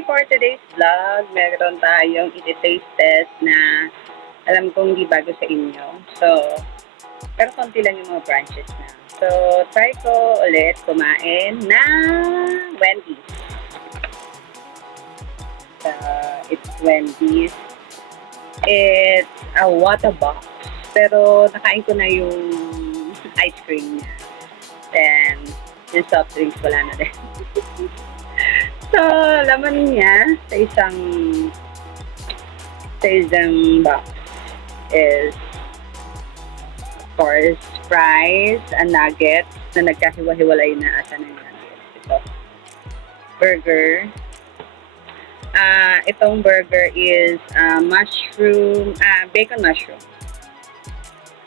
Hi! For today's vlog, meron tayong iti-taste test na alam kong hindi bago sa inyo. So, pero konti lang yung mga branches na. So, try ko ulit kumain ng Wendy's. It's Wendy's. It's a water box. Pero nakain ko na yung ice cream niya. Then, yung soft drinks wala na din. So, laman niya sa isang box is, of course, fries, a nugget na nagkahiwa-hiwalay na asa ng nuggets. Ito, burger. Itong burger is bacon mushroom.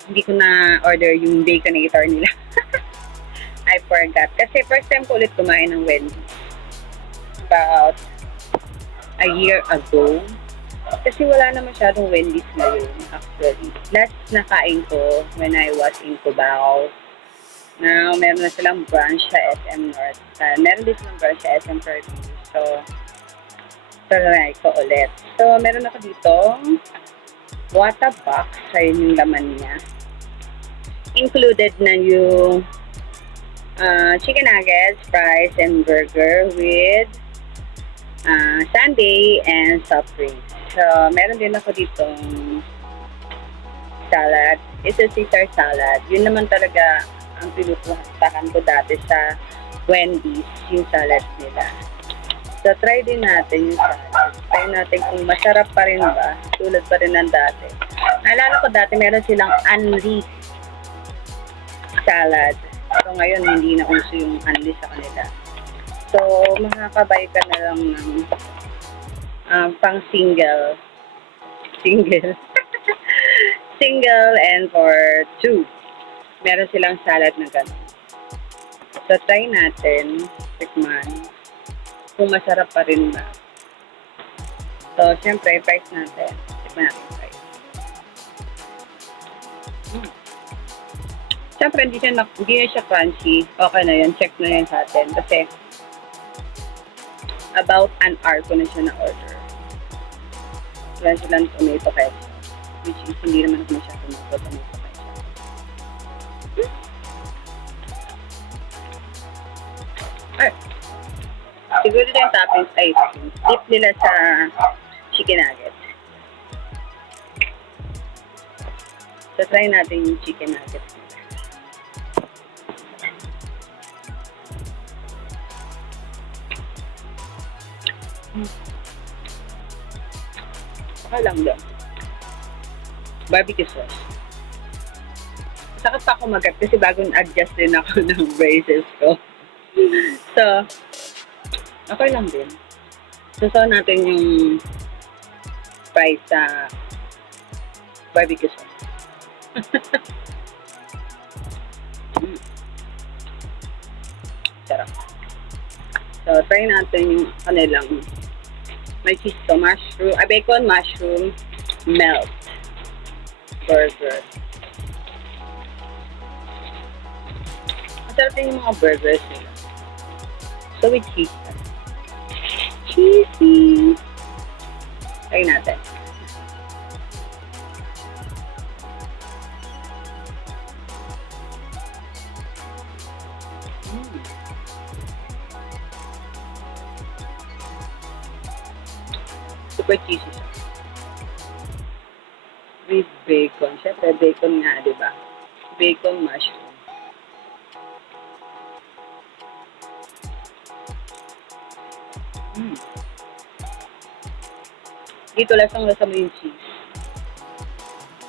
Hindi ko na order yung baconator nila. I forgot. Kasi first time ko ulit kumain ng Wendy's. About a year ago. Kasi wala na masyadong Wendy's ngayon, actually. Last nakain ko when I was in Cubao. Now, meron na silang branch sa SM North. Meron din silang branch sa SM Fairview. So, try ko ulit. So, meron ako dito water box. Ayun yung laman niya. Included na yung chicken nuggets, fries, and burger with sundae and soft drinks. So, meron din ako ditong salad. It's a Caesar salad. Yun naman talaga ang pinupuntahan ko dati sa Wendy's, yung salad nila. So, try din natin yung salad. Try natin kung masarap pa rin ba. Tulad pa rin ng dati. Naalala ko dati meron silang unli salad. So, ngayon hindi na uso yung unli sa kanila. So, makakabay ka na lang ng pang single single and for two. Meron silang salad na gano'n. So, try natin, tikman, kung masarap pa rin ba. So, syempre, price natin. Tikman natin price. Syempre, hindi na siya crunchy. Okay na yun. Check na yun sa atin. Kasi, about an hour ko na siya na-order. Wala silang tomato ketchup. Which is, hindi naman ako masyadong tomato ketchup. Ay! Siguro na yung toppings ay dip nila sa chicken nuggets. So, try natin yung chicken nuggets. Okay lang din. Barbecue sauce. Sakit pa ako magat kasi bagong adjust din ako ng braces ko. So, okay lang din. Susaw natin yung fries sa barbecue sauce. Sarap. So, try natin yung kanilang may cheese to, bacon, mushroom, melt burger. Masarap din yung mga burgers nila. So, with cheese. Cheesy! Try natin. Super cheesy siya. With bacon. Siyempre, bacon nga, di ba? Bacon, mushroom. Dito, lasang-lasa mo yung cheese.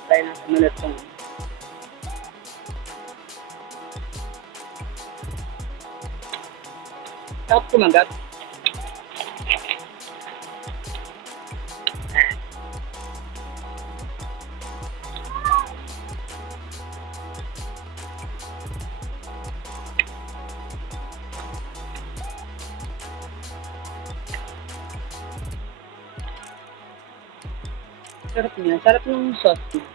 Try natin ulit itong sarap kumagat. Sarap niya. Sarap ng sauce niya.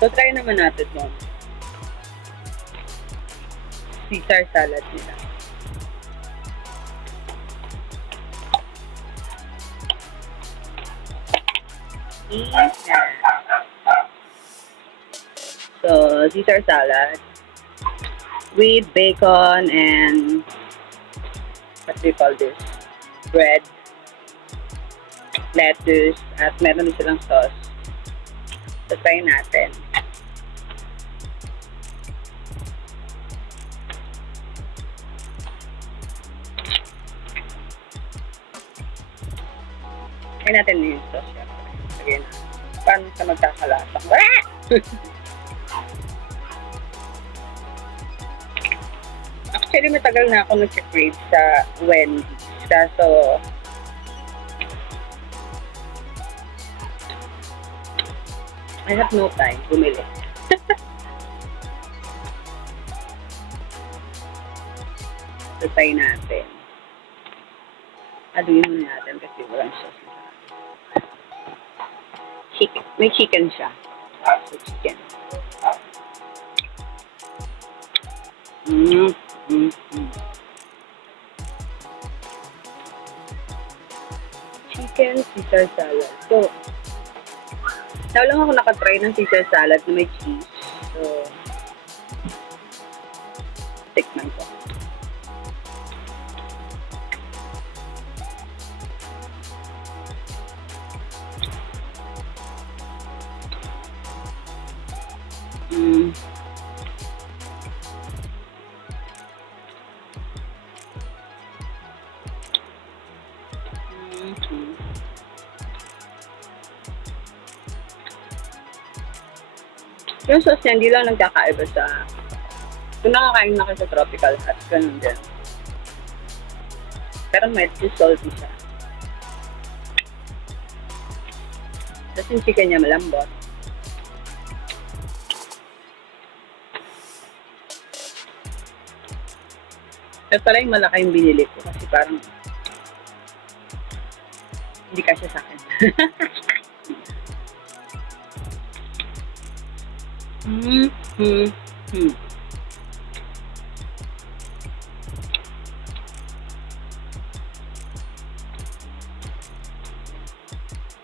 So, try naman natin yung Caesar salad nila. So, Caesar salad with bacon and what do you call this? Bread, lettuce, at meron din silang sauce. So, try natin. Try natin yung sauce, syempre. Sige na. Paano siya magkakalasa? Actually, matagal na ako nag-crave sa Wendy's. So, I have no time bumili. So, try natin. Aduin muna natin kasi walang sauce na. Chicken. May chicken siya. So, chicken. Chicken Caesar salad. So, daw lang ako nakatry ng Caesar salad na may cheese. So, tikman ko. Yung sauce niya, hindi lang nagkakaiba sa... Kung nakakain na kayo sa Tropical Hut, ganun din. Pero medyo salty siya. Tapos yung chicken niya malambot. Pero pala yung malaki yung binili ko kasi parang hindi kasya sa akin.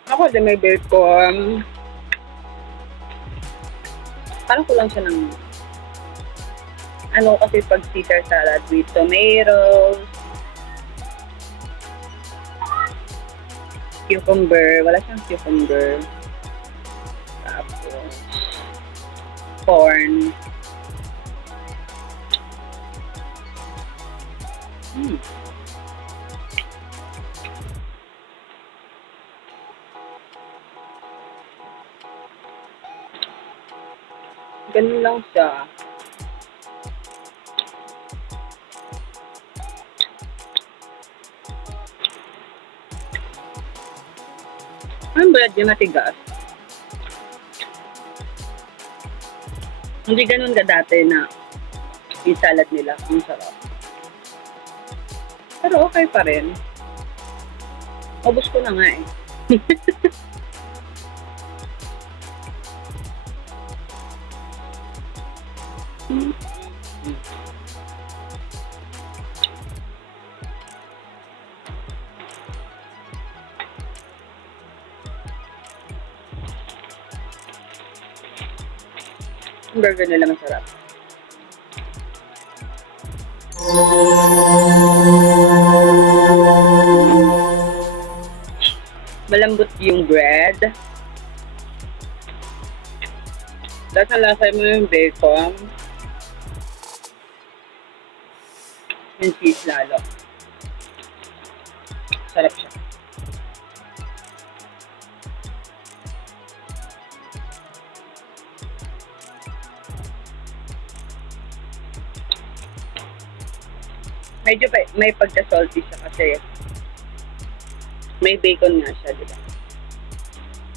Ako din may bacon. Parang kulang siya ng ano kasi pag Caesar salad with tomatoes, cucumber, wala siyang cucumber. Tapos corn. Ganun lang siya. Ang bread niya matigas. Hindi ganun ka dati na yung salad nila. Ang sarap. Pero okay pa rin. Ubus ko na nga eh. Yung burger nila masarap. Malambot yung bread. Lasa-lasa mo yung bacon. Yung cheese lalo. Sarap siya. Medyo may pagka-salty siya kasi may bacon nga siya, diba?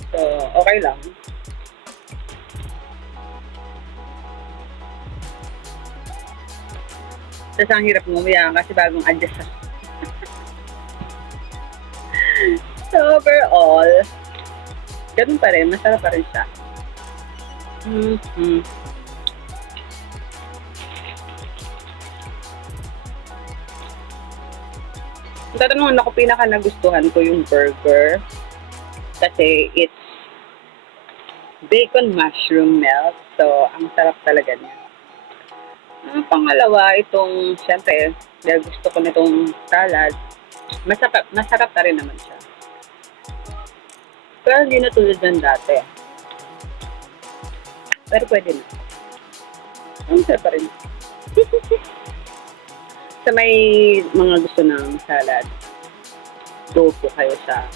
So, okay lang. Tapos ang hirap ngumaya kasi bagong adjust ako. So, overall, ganun pa rin. Masarap pa rin siya. Mm-hmm. Tatanungan ako, pinaka nagustuhan ko yung burger. Kasi it's bacon mushroom melt. So, ang sarap talaga niya. Ang pangalawa, itong, syempre, dahil gusto ko nitong salad, masarap na rin naman siya. Pero hindi na tulad ng dati. Pero pwede na. Ang sarap pa rin. Sa may mga gusto ng salad, go po kayo sa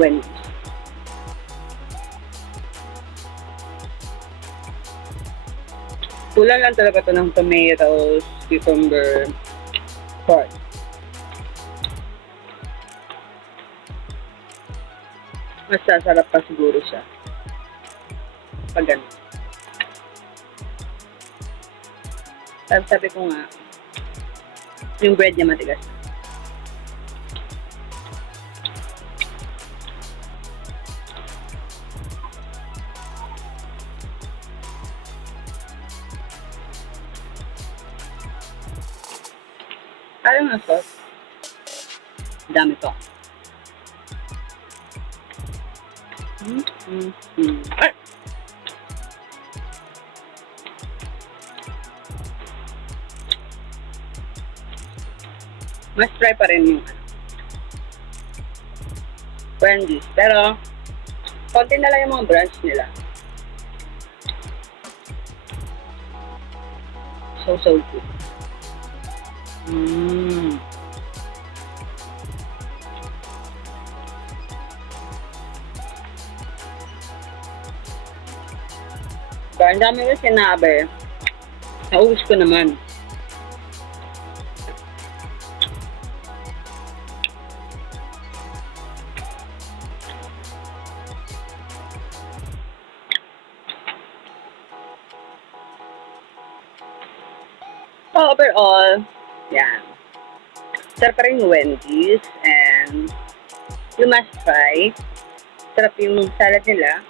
Wendy's. Kulang lang talaga to ng tomatoes, cucumber, corn. Mas sasarap pa siguro siya. Pag ganun. Sabi ko nga, yung bread niya matigas. Ayaw nga sauce. Dami to. Ay! Mas try pa rin yung Wendy's. Pero, konti na lang yung mga branch nila. So good. Ang dami ko sinabi. Naubos ko naman. So, overall, yan. Sarap pa rin yung Wendy's and you must try. Sarap yung salad nila.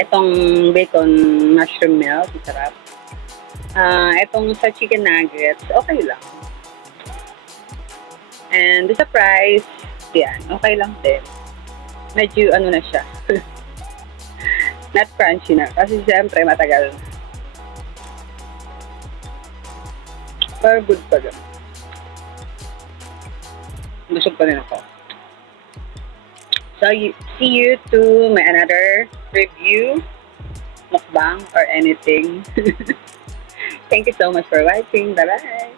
Itong bacon mushroom melt, sarap. Itong sa chicken nuggets, okay lang. And sa price, yan, okay lang din. Medyo ano na siya. Not crunchy na. Kasi siyempre matagal. Pero good pa rin. Busog pa rin ako. So, see you to my another review, mukbang, or anything. Thank you so much for watching. Bye-bye!